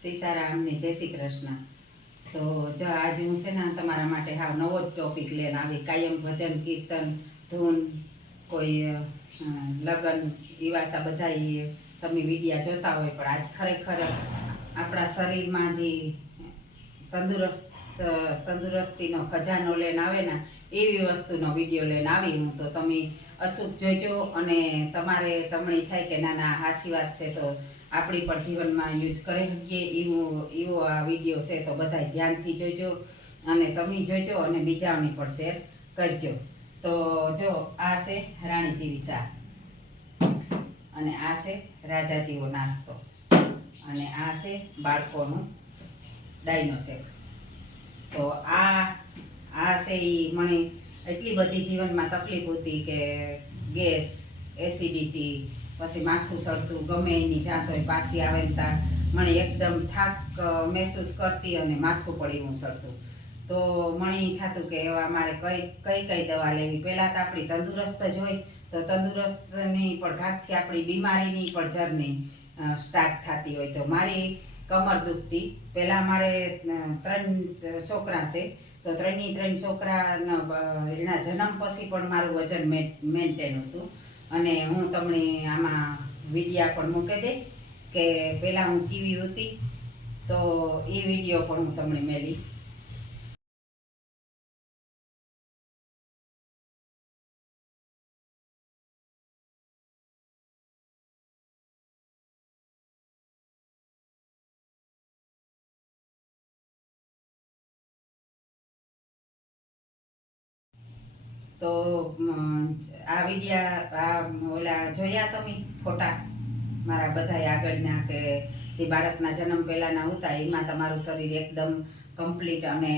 સીતારામ ને જય શ્રી કૃષ્ણ। તો જો આજે હું છે ને તમારા માટે હાવ નવો જ ટોપિક લઈને આવી। કાયમ ભજન કીર્તન ધૂન કોઈ લગ્ન એ વાર્તા બધા તમે વિડીયા જોતા હોય, પણ આજ ખરેખર આપણા શરીરમાં જે તંદુરસ્તીનો ખજાનો લઈને આવે ને એવી વસ્તુનો વિડીયો લઈને આવી હું। તો તમે અચૂક જોજો અને તમારે તમણી થાય કે ના ના હાસી વાત છે, તો આપણી પણ જીવનમાં યુઝ કરી શકીએ એવો આ વિડીયો છે। તો બધા ધ્યાનથી જોજો અને તમે જોજો અને બીજાઓની પણ શેર કરજો। તો જો આ છે રાણી જેવી ચા અને આ છે રાજા જેવો નાસ્તો અને આ છે બાળકોનું ડાયનોસેર। તો આ છે એ મને એટલી બધી જીવનમાં તકલીફ હતી કે ગેસ, એસિડિટી, પછી માથું સડતું, ગમે એની જાત હોય પાછી આવે ને ત્યાં મને એકદમ થાક મહેસૂસ કરતી અને માથું પણ એવું સડતું। તો મને એ થતું કે એવા મારે કઈ દવા લેવી। પહેલાં તો આપણી તંદુરસ્ત જ હોય, તો તંદુરસ્તની પણ ઘાતથી આપણી બીમારીની પણ જર્ની સ્ટાર્ટ થતી હોય। તો મારી કમર દુખતી, પહેલાં મારે 3 છોકરા છે, તો 3 છોકરાના એના જન્મ પછી પણ મારું વજન મેન્ટેન હતું। અને હું તમને આમાં વિડીયા પણ મૂકી દે કે પહેલાં હું કેવી હતી, તો એ વિડીયો પણ હું તમને મેલી। તો આ વિડીયા ઓલા જોયા તમે ફોટા મારા બધા આગળના કે જે બાળકના જન્મ પહેલાંના હતા, એમાં તમારું શરીર એકદમ કમ્પ્લીટ અને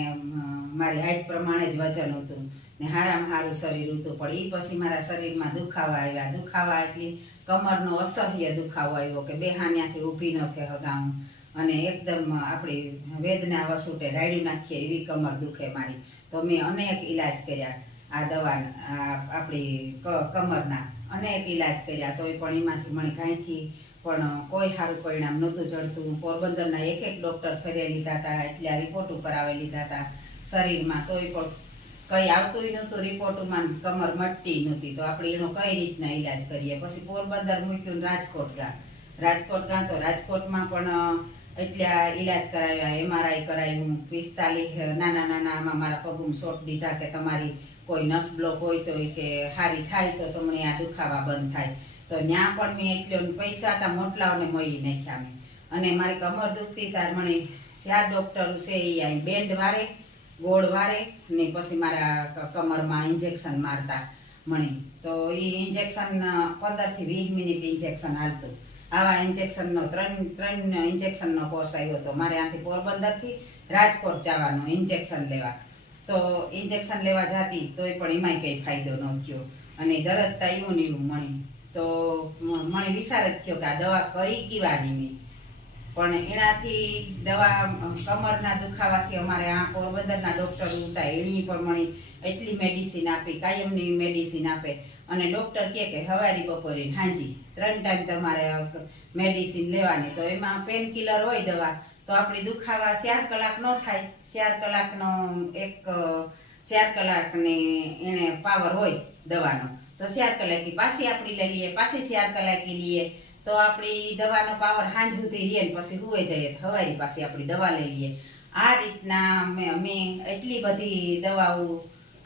મારી હાઇટ પ્રમાણે જ વજન હતું ને સારામાં સારું શરીર હતું। પણ એ પછી મારા શરીરમાં દુખાવા આવ્યા। દુખાવા એટલે કમરનો અસહ્ય દુખાવો આવ્યો કે બેહાન્યાથી ઊભી ન થઈ હગાવું અને એકદમ આપણી વેદના વસૂટે રાયડું નાખીએ એવી કમર દુખે મારી। તો મેં અનેક ઈલાજ કર્યા, આ દવા આપણી કમરના અનેક ઈલાજ કર્યા, તોય પણ એમાંથી મને કાંઈથી પણ કોઈ સારું પરિણામ નહોતું જડતું। પોરબંદરના એક ડૉક્ટર ફેરે લીધા હતા, એટલા રિપોર્ટો કરાવી લીધા હતા શરીરમાં, તોય પણ કંઈ આવતું નહોતું રિપોર્ટમાં, કમર મટતી નહોતી। તો આપણે એનો કઈ રીતના ઈલાજ કરીએ। પછી પોરબંદર મૂક્યું, રાજકોટ ગયા તો રાજકોટમાં પણ એટલા ઈલાજ કરાવ્યા, MRI કરાવ્યું, 45 નાના આમાં મારા પગમાં શોટ દીધા કે તમારી કોઈ નસ બ્લોક હોય તો કે સારી થાય તો તમને આ દુખાવા બંધ થાય। તો ત્યાં પણ મેં એટલો પૈસા હતા મોટલાઓને મળી નાખ્યા મેં। અને મારી કમર દુખતી ત્યારે મને 4 ડૉક્ટર છે એ અહીં બેન્ડ વારે, ગોળ વારે ને પછી મારા કમરમાં ઇન્જેક્શન મારતા મને। તો એ ઇન્જેક્શન 15 થી 20 મિનિટ ઇન્જેક્શન હાલતું। આવા ઇન્જેક્શનનો 3 ઇન્જેક્શનનો કોર્સ આવ્યો હતો મારે। આથી પોરબંદરથી રાજકોટ જવાનું ઇન્જેક્શન લેવા। તો ઇન્જેક્શન લેવા જતી તોય પણ એમાંય કંઈ ફાયદો ન થયો અને દરદતા એવું ને એવું મળી। તો મને વિચાર જ થયો કે આ દવા કરી કેવાની મેં, પણ એનાથી દવા કમરના દુખાવાથી અમારે આ પોરબંદરના ડૉક્ટર હતા, એની પણ મને એટલી મેડિસિન આપી, કાયમની મેડિસિન આપે અને ડૉક્ટર કહે કે સવારે બપોરે સાંજી 3 ટાઈમ તમારે મેડિસિન લેવાની। તો એમાં પેન કિલર હોય દવા, તો આપણી દુખાવા 4 કલાક ન થાય, 4 કલાકનો 4 કલાકની એને પાવર હોય દવાનો, તો 4 કલાકી પાછી આપણી લઈ લઈએ, પાછી 4 કલાકી લઈએ, તો આપણી દવાનો પાવર સાંજ સુધી રહીએ ને પછી હુએ જઈએ સવારે પાછી આપણી દવા લઈ લઈએ। આ રીતના મેં એટલી બધી દવાઓ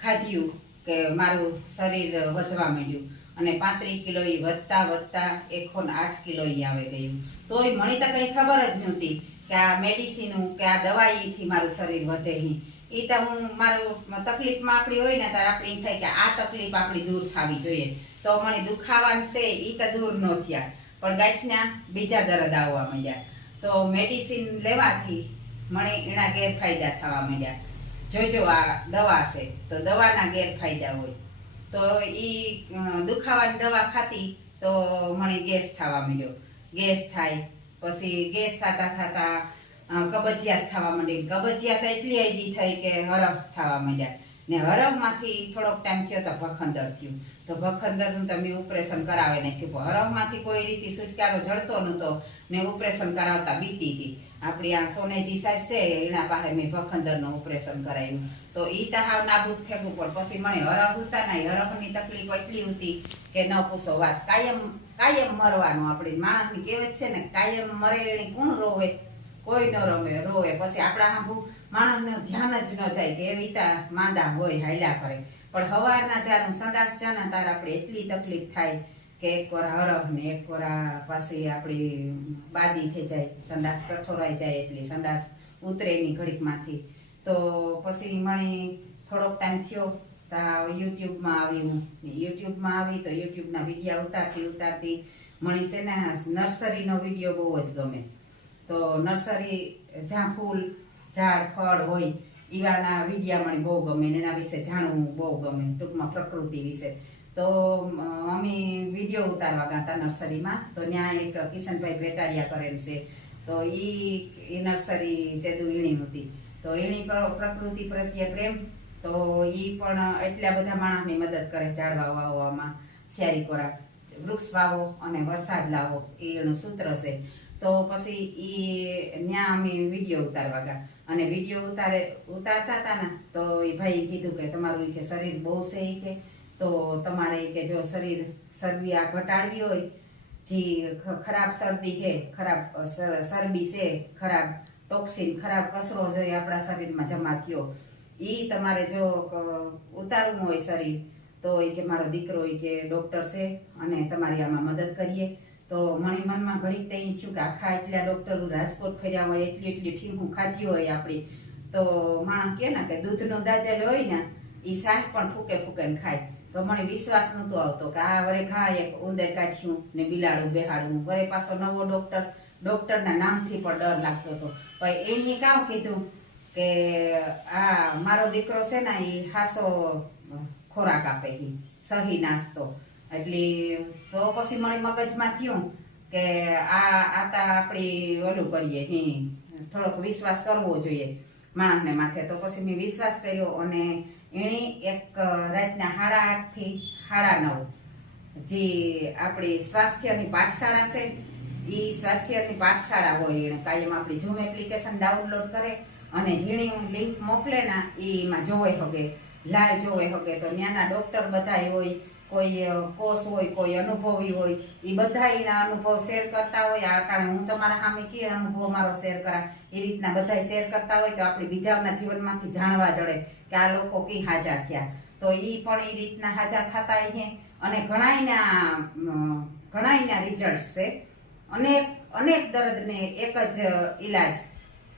ખાધ્યું કે મારું શરીર વધવા માંડ્યું અને 35 કિલો એ વધતા 108 કિલો આવી ગયું। તોય મને તો કંઈ ખબર જ નહોતી કે આ મેડિસિન કે આ દવાઈથી મારું શરીર વધે। એ તો હું મારું તકલીફમાં આપણી હોય ને ત્યારે આપણે એમ થાય કે આ તકલીફ આપણી દૂર થવી જોઈએ। તો મને દુખાવાનું છે એ તો દૂર ન થયા, પણ ગાંઠના બીજા દર્દ આવવા માંડ્યા। તો મેડિસિન લેવાથી મને એના ગેરફાયદા થવા માંડ્યા। જોજો આ દવા છે તો દવાના ગેરફાયદા હોય। તો એ દુખાવાની દવા ખાતી તો મને ગેસ થવા માંડ્યો, ગેસ થાય, પછી ગેસ થતા કબજિયાત થવા માંડી। કબજિયાત એટલી આદી થઈ કે હરખ થવા માંડ્યા ને હરહમાંથી થોડોક ટાઈમ થયો તો ભખંદર થયું. તો ભખંદરનું તમે ઓપરેશન કરાવી નાખ્યું. પણ હરહમાંથી કોઈ રીતે છુટકારો જડતો નહોતો ને ઓપરેશન કરાવતા બીતી હતી. આપણી આ સોનેજી સાહેબ છે એના પાસે મેં ભખંદરનું ઓપરેશન કરાવ્યું. તો એ તો હાવ નાબૂદ થયું. પણ પછી મને હરહ હતા ને હરહની તકલીફ એટલી હતી કે ન પૂછો વાત. કાયમ મરવાનું. આપણી માણસની કહેવત છે ને, કાયમ મરે એની કોણ રોવે? કોઈ ન રોવે. પછી આપણા હાંભું માણસનું ધ્યાન જ ન જાય કે એવી માંદા હોય હાલ્યા કરે. પણ સવારના ચારનું સંડાસ ચાના તાર આપણે એટલી તકલીફ થાય કે એક કોરા હરખ ને એક કોરા પાછી આપણી બાદી થઈ જાય, સંડાસ કઠોરાઈ જાય એટલી સંડાસ ઉતરે ની ઘડીકમાંથી. તો પછી મને થોડોક ટાઈમ થયો યુટ્યુબમાં આવી તો યુટ્યુબના વિડીયો ઉતારતી મને છે ને નર્સરીનો વિડીયો બહુ જ ગમે. તો નર્સરી જ્યાં ફૂલ ઝાડ ફળ હોય એવાના વિડીયા મને બહુ ગમે, એના વિશે જાણવું બહુ ગમે, ટૂંકમાં પ્રકૃતિ વિશે. તો અમે વિડીયો ઉતારવા ગાતા નર્સરીમાં. તો ત્યાં એક કિશનભાઈ ભેટાડિયા કરેલ છે. તો એ નર્સરી તેદું ઈણી હતી. તો એની પ્રકૃતિ પ્રત્યે પ્રેમ. તો એ પણ એટલા બધા માણસની મદદ કરે ઝાડવા વાવવામાં. શેરી કોરા વૃક્ષ વાવો અને વરસાદ લાવો એ એનું સૂત્ર છે. તો પછી ત્યાં અમે વિડીયો ઉતારવા ગયા. અને વિડીયો ઉતારતા હતા ને તો એ ભાઈ કીધું કે તમારું કે શરીર બહુ છે કે, તો તમારે કે જો શરબી આ ઘટાડવી હોય, જે ખરાબ શરદી છે, ખરાબ શરબી છે, ખરાબ ટોક્સિન, ખરાબ કચરો જે આપણા શરીરમાં જમા થયો, એ તમારે જો ઉતારવું હોય શરીર, તો એ કે મારો દીકરો એ કે ડૉક્ટર છે અને તમારી આમાં મદદ કરીએ. તો મને મનમાં ઘડીક તે થયું કે આખા એટલા ડૉક્ટરો રાજકોટ ફર્યા હોય, એટલી ઠીમું ખાધી હોય આપણી, તો માણસ કે ને કે દૂધનું દાજેલ હોય ને એ શાક પણ ફૂકે ને ખાય. તો મને વિશ્વાસ નહોતો આવતો કે આ વરે ખાય એક ઉંદર કાઢ્યું ને બિલાડું બેહાડવું, વરે પાછો નવો ડૉક્ટરના નામથી પણ ડર લાગતો હતો. પણ એણીએ કામ કીધું કે આ મારો દીકરો છે ને એ હાસો ખોરાક આપે, સહી નાસ્તો. એટલે તો પછી મને મગજમાં થયું કે આ આપણી ઓલું કરીએ, થોડોક વિશ્વાસ કરવો જોઈએ માણસને માથે. તો પછી મેં વિશ્વાસ કર્યો અને એણે એક રાતના 8:30 થી 9:30 જે આપણી સ્વાસ્થ્યની પાઠશાળા છે, એ સ્વાસ્થ્યની પાઠશાળા હોય એને કાયમ આપણી ઝૂમ એપ્લિકેશન ડાઉનલોડ કરે અને જેની લિંક મોકલે ને એમાં જોવે હગે, લાઈવ જોવે હગે. તો ત્યાંના ડૉક્ટર બધા હોય, કોઈ કોર્સ હોય, કોઈ અનુભવી હોય, એ બધા એના અનુભવ શેર કરતા હોય. આ કારણે હું તમારા સામે કે અનુભવ મારો શેર કરા, એ રીતના બધા શેર કરતા હોય તો આપણે બીજાના જીવનમાંથી જાણવા જડે કે આ લોકો કી હાજા થયા. તો એ પણ એ રીતના હાજા થતા છે અને ઘણાયના રિઝલ્ટ છે. અનેક દર્દને એક જ ઈલાજ,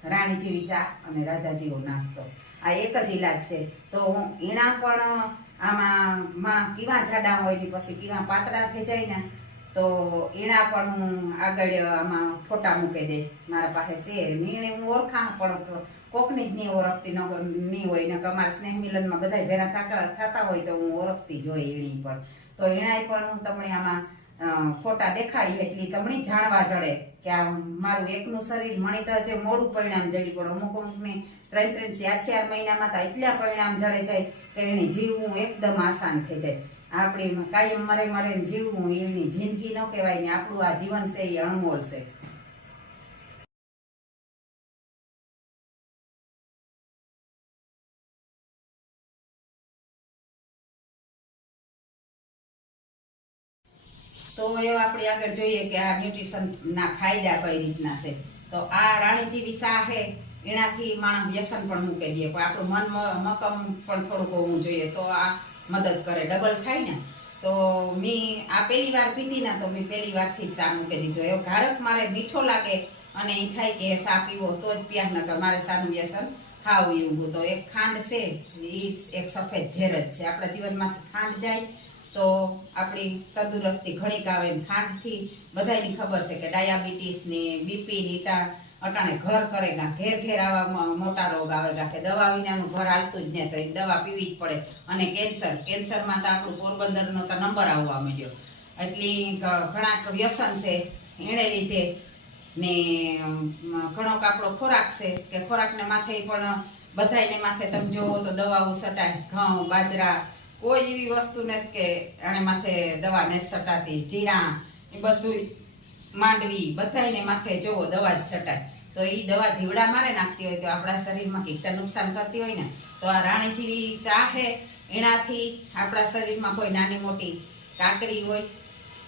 રાણી જેવી ચા અને રાજા જેવો નાસ્તો, આ એક જ ઈલાજ છે. તો એના પણ આમાં કેવા જાડા હોય ને પછી કેવા પાતળા થઈ જાય ને, તો એના પણ હું આગળ આમાં ફોટા મૂકી દે મારા પાસે છે. એને હું ઓળખા પણ કોકની જ નહીં ઓળખતી નહીં હોય ને, કે અમારા સ્નેહ મિલનમાં બધા ભેરા થતા હોય તો હું ઓળખતી જ હોય એની પણ. તો એનાય પણ હું તમને આમાં ફોટા દેખાડી એટલી તમને જાણવા જડે કે આ મારું એકનું શરીર. મને તો જે મોડું પરિણામ જડી પડે, અમુકને 3-4 મહિનામાં તો એટલા પરિણામ જડે જાય કે એને જીવવું એકદમ આસાન થઈ જાય. આપણી કાયમ મરે જીવવું એની જિંદગી ન કહેવાય ને, આપણું આ જીવન છે એ અણમોલ છે. તો એવા આપણે આગળ જોઈએ કે આ ન્યુટ્રિશનના ફાયદા કઈ રીતના છે. તો આ રાણીજીવી ચા છે એનાથી માણસ વ્યસન પણ મૂકી દે, પણ આપણું મન મક્કમ પણ થોડુંક હોવું જોઈએ તો આ મદદ કરે, ડબલ થાય ને. તો મેં આ પહેલી વાર પીધી ને તો મેં પહેલી વારથી ચા મૂકી દીધો. એવો ઘારક મારે મીઠો લાગે અને એ થાય કે ચા પીવો તો જ પ્યાસ ન કરે, મારે ચાનું વ્યસન હાવ એવું. તો એક ખાંડ છે એ એક સફેદ ઝેર જ છે. આપણા જીવનમાંથી ખાંડ જાય તો આપણી તંદુરસ્તી ઘણીક આવે. ખાંડથી બધાની ખબર છે કે ડાયાબિટીસ ને બીપી ની અટાણે ઘર કરે ગા, ઘેર આવા મોટા રોગ આવે ગા કે દવા વિનાનું ઘર હાલતું જ નહીં, તો દવા પીવી જ પડે. અને કેન્સરમાં તો આપણું પોરબંદરનો તો નંબર આવવા માંડ્યો. એટલે ઘણા વ્યસન છે એને લીધે ને ઘણો આપણો ખોરાક છે કે ખોરાકને માથે પણ બધાયને માથે તમે જોવો તો દવાઓ સટાય, ઘઉં બાજરા કોઈ એવી વસ્તુ નથી કે આને માથે દવા નથી સટાતી. જીરા એ બધું માંડવી બધાયને માથે જોવો દવા જ સટાય. તો એ દવા જીવડા મારે નાખતી હોય તો આપણા શરીરમાં કીકતા નુકસાન કરતી હોય ને, તો આ રાણી જેવી ચા છે એનાથી આપણા શરીરમાં કોઈ નાની મોટી કાકરી હોય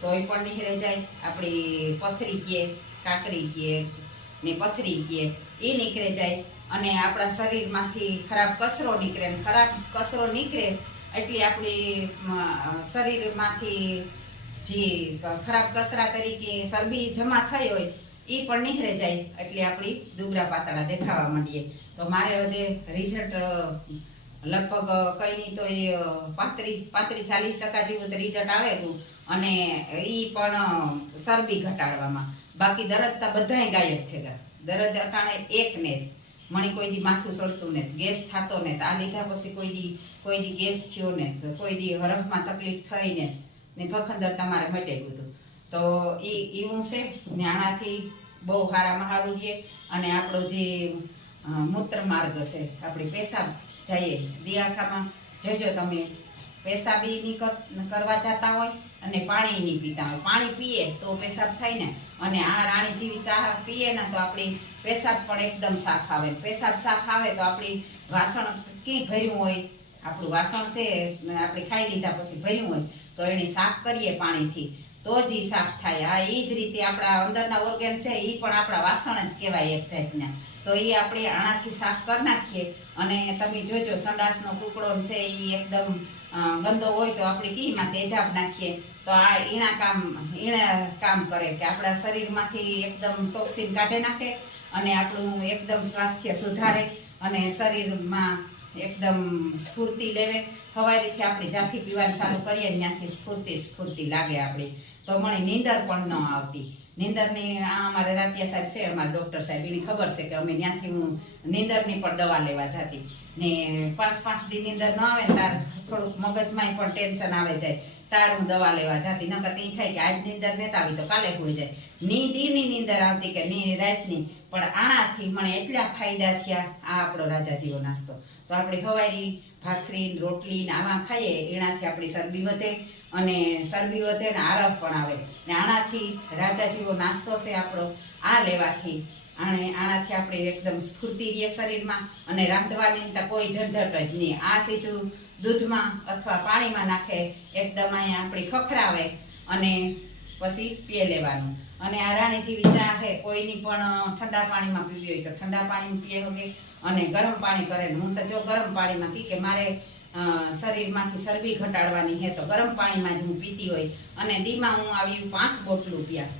તો એ પણ નીકળી જાય. આપણી પથરી કહે, કાકરી કહે ને પથરી કહે એ નીકળી જાય. અને આપણા શરીરમાંથી ખરાબ કચરો નીકળે, ને ખરાબ કચરો નીકળે એટલે આપણી શરીરમાંથી જે ખરાબ કચરા તરીકે ચરબી જમા થઈ હોય એ પણ નીકળી જાય એટલે આપણી દુબળા પાતળા દેખાવા માંડીએ. તો મારે જે રિઝલ્ટ લગભગ કંઈ નહીં તો એ 35-40% જેવું રિઝલ્ટ આવેલું, અને એ પણ ચરબી ઘટાડવામાં. બાકી દરદ તો બધાય ગાયબ થઈ ગયા. દરદ અટાણે એક ને જ મને કોઈ દી માથું સળતું ને, ગેસ થતો ને, આ લીધા પછી કોઈ દી ગેસ થયો ને, કોઈ દી હરખમાં તકલીફ થઈ ને ભખંદર તમારે મટી ગયું હતું. તો એ એવું છે ને આનાથી બહુ સારામાં સારું રહે. અને આપણો જે મૂત્ર માર્ગ છે, આપણી પેશાબ જઈએ દિયાખામાં જોજો તમે, પેશાબી નહીં કરવા જતા હોય અને પાણી નહીં પીતા હોય. પાણી પીએ તો પેશાબ થાય ને, અને આ રાણી જેવી ચા પીએ ને તો આપણી પેશાબ પણ એકદમ સાફ આવે. પેશાબ સાફ આવે તો આપણી વાસણ ક્યાં ભર્યું હોય, આપણું વાસણ છે આપણે ખાઈ લીધા પછી ભર્યું હોય તો એને સાફ કરીએ પાણીથી તો જ એ સાફ થાય. આ એ જ રીતે આપણા અંદરના ઓર્ગેન છે એ પણ આપણા વાસણ જ કહેવાય એક જાતના. તો એ આપણે આનાથી સાફ કરી નાખીએ. અને તમે જોજો સંડાસનો ટુકડો છે એ એકદમ ગંદો હોય તો આપણે કીમાં તેજાબ નાખીએ તો આ એના કામ કરે કે આપણા શરીરમાંથી એકદમ ટોક્સિન કાઢી નાખે અને આપણું એકદમ સ્વાસ્થ્ય સુધારે અને શરીરમાં એકદમ સ્ફૂર્તિ લેવે. સવારેથી આપણે જાથી પીવાનું ચાલુ કરીએ ને ત્યાંથી સ્ફૂર્તિ લાગે આપણી. તો મને નીંદર પણ ન આવતી. નીંદરની આ અમારે રાતિયા સાહેબ છે, અમારા ડૉક્ટર સાહેબ, એની ખબર છે કે અમે ત્યાંથી હું નીંદરની પણ દવા લેવા જતી ને 5-5 દી નીંદર ન આવે ને તાર થોડુંક મગજમાં પણ ટેન્શન આવે જાય તાર હું દવા લેવા જતી. નકર એ થાય કે આજ નીંદર નથી આવી તો કાલે હોઈ જાય. દીની નીંદર આવતી કે રાતની. પણ આનાથી મને એટલા ફાયદા થયા. આ આપણો રાજા જેવો નાસ્તો. તો આપણે સવારી ભાખરી રોટલી ને આવા ખાઈએ એનાથી આપણી ચરબી વધે, અને ચરબી વધે ને આળસ પણ આવે. ને આનાથી રાજા જેવો નાસ્તો છે આપણો, આ લેવાથી આનાથી આપણે એકદમ સ્ફૂર્તિ રહે શરીરમાં. અને રાંધવાની કોઈ ઝંઝટ જ નહીં. આ સીધું દૂધમાં અથવા પાણીમાં નાખે, એકદમ અહીંયા આપણી ખખડાવે અને પછી પીએ લેવાનું. અને આ રાણી જેવી ચા છે કોઈની પણ ઠંડા પાણીમાં પીવી હોય તો ઠંડા પાણીમાં પીએ શકે, અને ગરમ પાણી કરે ને હું તો જો ગરમ પાણીમાં કે મારે શરીરમાંથી ચરબી ઘટાડવાની છે તો ગરમ પાણીમાં જ હું પીતી હોય. અને દીમાં હું આવ્યું 5 બોટલું પીયા.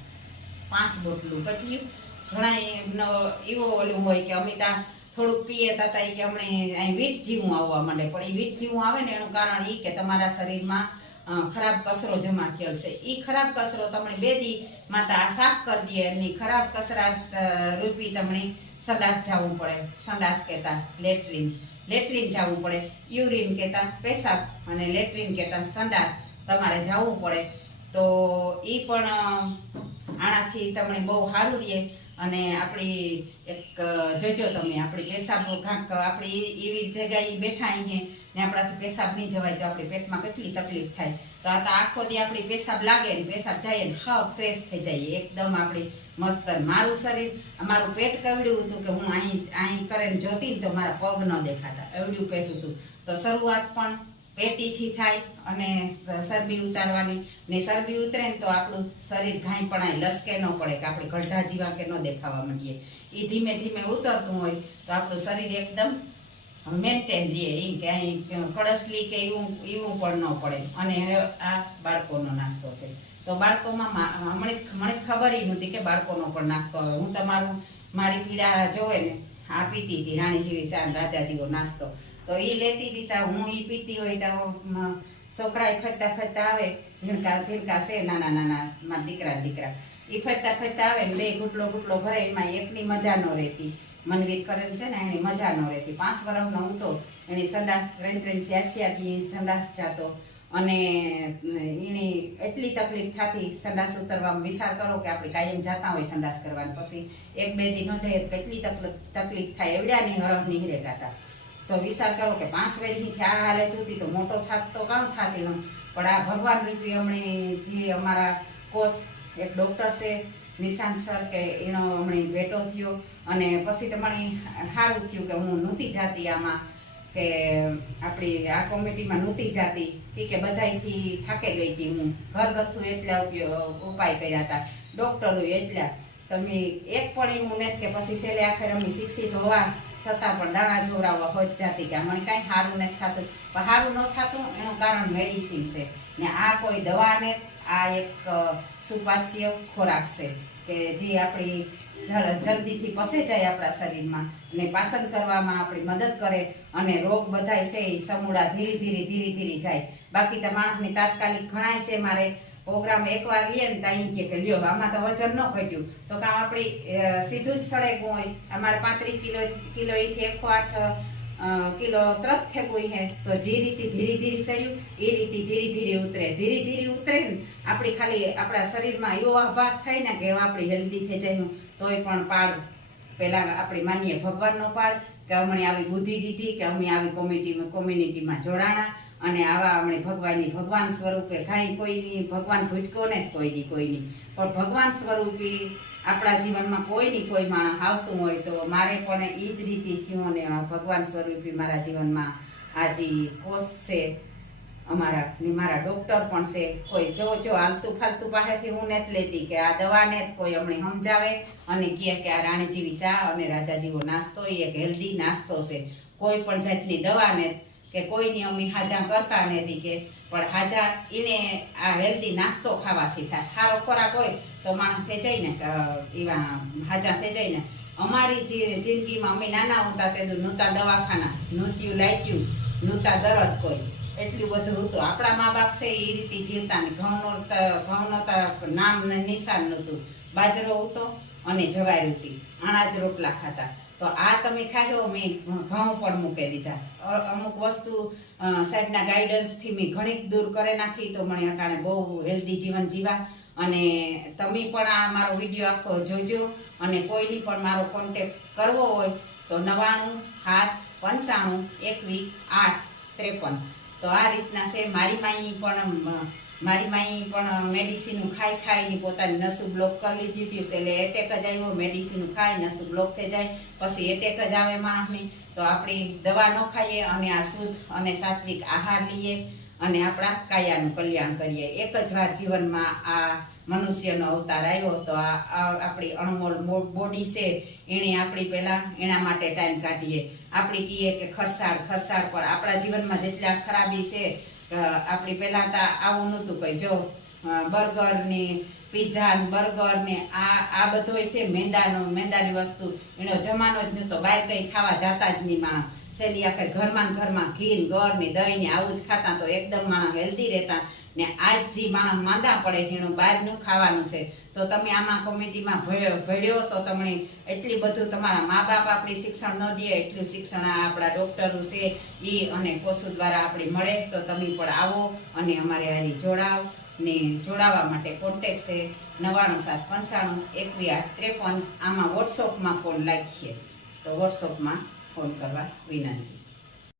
5 બોટલું કેટલી ઘણા એવો ઓલું હોય કે અમિતા થોડુંક પીએ તાતા કે હમણે અહીં વીટ જીવું આવવા માંડે. પણ એ વીટ જીવું આવે ને એનું કારણ એ કે તમારા શરીરમાં ખરાબ કચરો જમા થયેલ છે. એ ખરાબ કચરો તમને 2 દી માતા સાફ કરી દે. એની ખરાબ કચરા રૂપી તમને સંડાસ જવું પડે. સંડાસ કહેતા લેટ્રિન જવું પડે. યુરિન કહેતા પેશાબ, અને લેટ્રિન કહેતા સંડાસ તમારે જવું પડે. તો એ પણ આનાથી તમને બહુ સારું રહે. અને આપણી એક જોજો તમે આપણી પેશાબ કાંક આપણી એવી જગ્યાએ બેઠા અહીંયા ને આપણાથી પેશાબ નહીં જવાય તો આપણી પેટમાં કેટલી તકલીફ થાય. તો આ તો આખો દી આપણી પેશાબ લાગે ને પેશાબ જાય ને હાવ ફ્રેશ થઈ જાય એકદમ આપણી મસ્ત. મારું શરીર મારું પેટ કવડ્યું હતું કે હું અહીં કરે ને જોતી ને તો મારા પગ ન દેખાતા, એવડું પેટ હતું. તો શરૂઆત પણ પેટીથી થાય અને ચરબી ઉતારવાની. ને ચરબી ઉતરે ને તો આપણું શરીર ઘાય પણ લસકે ન પડે કે આપણે ગઢા જીવા કે ન દેખાવા માંડીએ. એ ધીમે ધીમે ઉતરતું હોય તો આપણું શરીર એકદમ મેન્ટેન રહે. એ કે અહીં કળસલી કે એવું પણ ન પડે. અને આ બાળકોનો નાસ્તો છે. તો બાળકોમાં મને ખબર નહોતી કે બાળકોનો પણ નાસ્તો આવે. હું તમારું મારી પીડા જોવે ને આ પીતી હતી રાણી જેવી શાન રાજા જેવો નાસ્તો. તો એ લેતી હતી તા હું એ પીતી હોય તો છોકરા ફરતા આવે, ઝીણકા છે નાના મારા દીકરા એ ફરતા આવે ને 2 ગુટલો ભરે. એમાં એકની મજા ન રહેતી. મનવીર કરેલ છે ને એની મજા ન રહેતી. 5 વર્ષનો હતો એની સંડાસ 3-4 સંડાસ જાતો. અને એની એટલી તકલીફ થતી સંડાસ ઉતરવામાં. વિચાર કરો કે આપણે કાયમ જતા હોય સંડાસ કરવાની, પછી એક બે દી ન જઈએ તો કેટલી તકલીફ થાય. એવડ્યાની હરહ નીહરે ગાતા. તો વિચાર કરો કે 5 વેરીથી આ હાલત હતી તો મોટો થાત તો કામ થાતી ન. પણ આ ભગવાન રૂપી હમણે જે અમારા કોચ એક ડૉક્ટર છે નિશાંત સર, કે એનો હમણે ભેટો થયો અને પછી તમારે સારું થયું કે હું નહોતી જાતી આમાં, કે આપણી આ કોમિટીમાં નહોતી જાતી કે બધાયથી થાકે ગઈ હતી હું. ઘરગથ્થુ એટલા ઉપાય કર્યા હતા, ડૉક્ટરો એટલા. તમે એક પણ એવું નથી કે પછી છેલ્લે આખરે અમે શિક્ષિત હોવા છતાં પણ દાણા જોવડાવવા હોત જાતી કે મને કાંઈ સારું નથી થતું. પણ સારું ન થતું એનું કારણ મેડિસિન છે ને આ કોઈ દવા ને આ એક સુપાચ્ય ખોરાક છે કે જે આપણી જલ્દીથી પસે જાય આપણા શરીરમાં અને પાચન કરવામાં આપણી મદદ કરે અને રોગ બધાય છે એ સમૂળા ધીરે ધીરે જાય. બાકી તો માણસની તાત્કાલિક ઘણાય છે મારે પ્રોગ્રામ એકવાર લઈએ ને ત્યાં કે લ્યો આમાં તો વજન ન ઘટ્યું તો કામ આપણી સીધું જ સળેગું હોય. અમારે 35 કિલો એથી 108 કિલો તરત થેગું હે. તો જે રીતે ધીરે સડ્યું એ રીતે ધીરે ઉતરે ઉતરે ને આપણી ખાલી આપણા શરીરમાં એવો આભાસ થાય ને કે આપણી હેલ્ધી થઈ જાય. તોય પણ પાડ પહેલાં આપણે માનીએ ભગવાનનો પાડ કે અમને આવી બુદ્ધિ દીધી કે અમે આવી કોમ્યુનિટીમાં જોડાણા અને આવા અમને ભગવાન સ્વરૂપે કાંઈ કોઈની ભગવાન ભૂટકો ને કોઈની પણ ભગવાન સ્વરૂપી આપણા જીવનમાં કોઈ માણસ આવતું હોય તો મારે પણ એ જ રીતે થયું અને ભગવાન સ્વરૂપી મારા જીવનમાં આજે કોચ છે અમારા ને મારા ડૉક્ટર પણ છે. કોઈ જો હાલતું ફાલતું પાસેથી હું નથી લેતી કે આ દવાને કોઈ અમને સમજાવે અને કહે કે આ રાણી જેવી ચા અને રાજા જેવો નાસ્તો એ એક હેલ્ધી નાસ્તો છે. કોઈ પણ જાતની દવાને કે કોઈની અમે હાજા કરતા નથી કે પણ હાજા એને આ હેલ્ધી નાસ્તો ખાવાથી થાય. સારો ખોરાક હોય તો માણસ થઈ જાય ને એવા હાજા થઈ જાય ને. અમારી જિંદગીમાં અમે નાના હતા તે નહોતા દવાખાના, નહોતું લાઇટ્યું, નહોતા દરદ કોઈ, એટલું બધું હતું. આપણા મા બાપ છે એ રીતે જીવતા ને ઘઉંનો નામ નિશાન નહોતું. બાજરો હતો અને જવાય રોટી, અનાજ રોટલા ખાતા. તો આ તમે ખાયો મેં ઘઉં પણ મૂકી દીધા. અમુક વસ્તુ સાહેબના ગાઈડન્સથી મેં ઘણી દૂર કરી નાખી તો મને અટાણે બહુ હેલ્ધી જીવન જીવા. અને તમે પણ આ મારો વિડીયો આખો જોજો અને કોઈની પણ મારો કોન્ટેક કરવો હોય તો 99 7 95 21 8 53. તો આ રીતના છે. મારી માઈ પણ મેડિસિન ખાઈને પોતાની નસું બ્લોક કરી લીધી હતી. એટલે એટેક જ આવ્યો, મેડિસિન ખાઈ નસું બ્લોક થઈ જાય પછી એટેક જ આવે માણસની. તો આપણી દવા ન ખાઈએ અને આ શુદ્ધ અને સાત્વિક આહાર લઈએ અને આપણા કાયાનું કલ્યાણ કરીએ. એક જ વાર જીવનમાં આ મનુષ્યનો અવતાર આવ્યો તો આપણી અણમોલ બોડી છે એણે આપણી પહેલાં એના માટે ટાઈમ કાઢીએ. આપણે કહીએ કે ખરસાડ પણ આપણા જીવનમાં જેટલા ખરાબી છે આપણી પહેલાં તો આવું નહોતું કંઈ. જો બર્ગર ને પીઝા ને બર્ગર ને આ બધો છે મેંદાની વસ્તુ, એનો જમાનો જ નહોતો. બહાર કંઈ ખાવા જતા જ નહીં માણસ. છેલ્લી આખર ઘરમાં ઘી ગર ને દહીં ને આવું જ ખાતા તો એકદમ માણસ હેલ્ધી રહેતા. ને આજ જે માણસ માંદા પડે એનું બહારનું ખાવાનું છે. તો તમે આમાં કોમિટીમાં ભળ્યો તો તમને એટલી બધું તમારા મા બાપ આપણી શિક્ષણ ન દે એટલું શિક્ષણ આપણા ડૉક્ટરો છે એ અને કોષો દ્વારા આપણે મળે. તો તમે પણ આવો અને અમારે હારી જોડાવ ને જોડાવા માટે કોન્ટેક છે 99 7 95 21 8 53. આમાં વોટ્સઅપમાં ફોન રાખીએ તો વોટ્સઅપમાં ફોન કરવા વિનંતી.